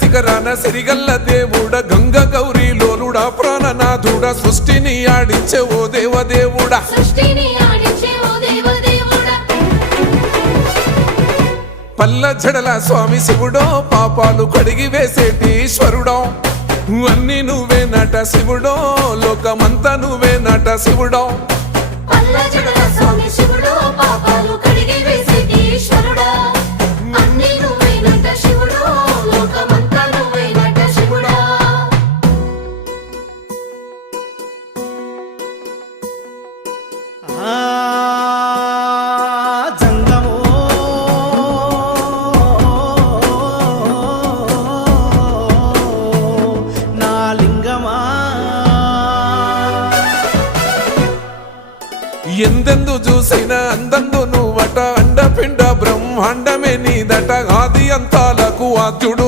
శిఖరాన సిరిగల్ల దేవుడ గంగ గౌరీ లోలుడా ప్రాణనాథుడా సృష్టిని ఆడించే ఓ దేవదేవుడా పల్ల జడల స్వామి శివుడో పాపాలు కడిగి వేసేటి ఈశ్వరుడో అన్ని నువ్వే నట శివుడో లోకమంతా నువ్వే నట శివుడో ఎందెందు చూసిన అందందు నువ్వట అండపిండ బ్రహ్మాండమే నీదట ఆది అంతాలకు ఆద్యుడు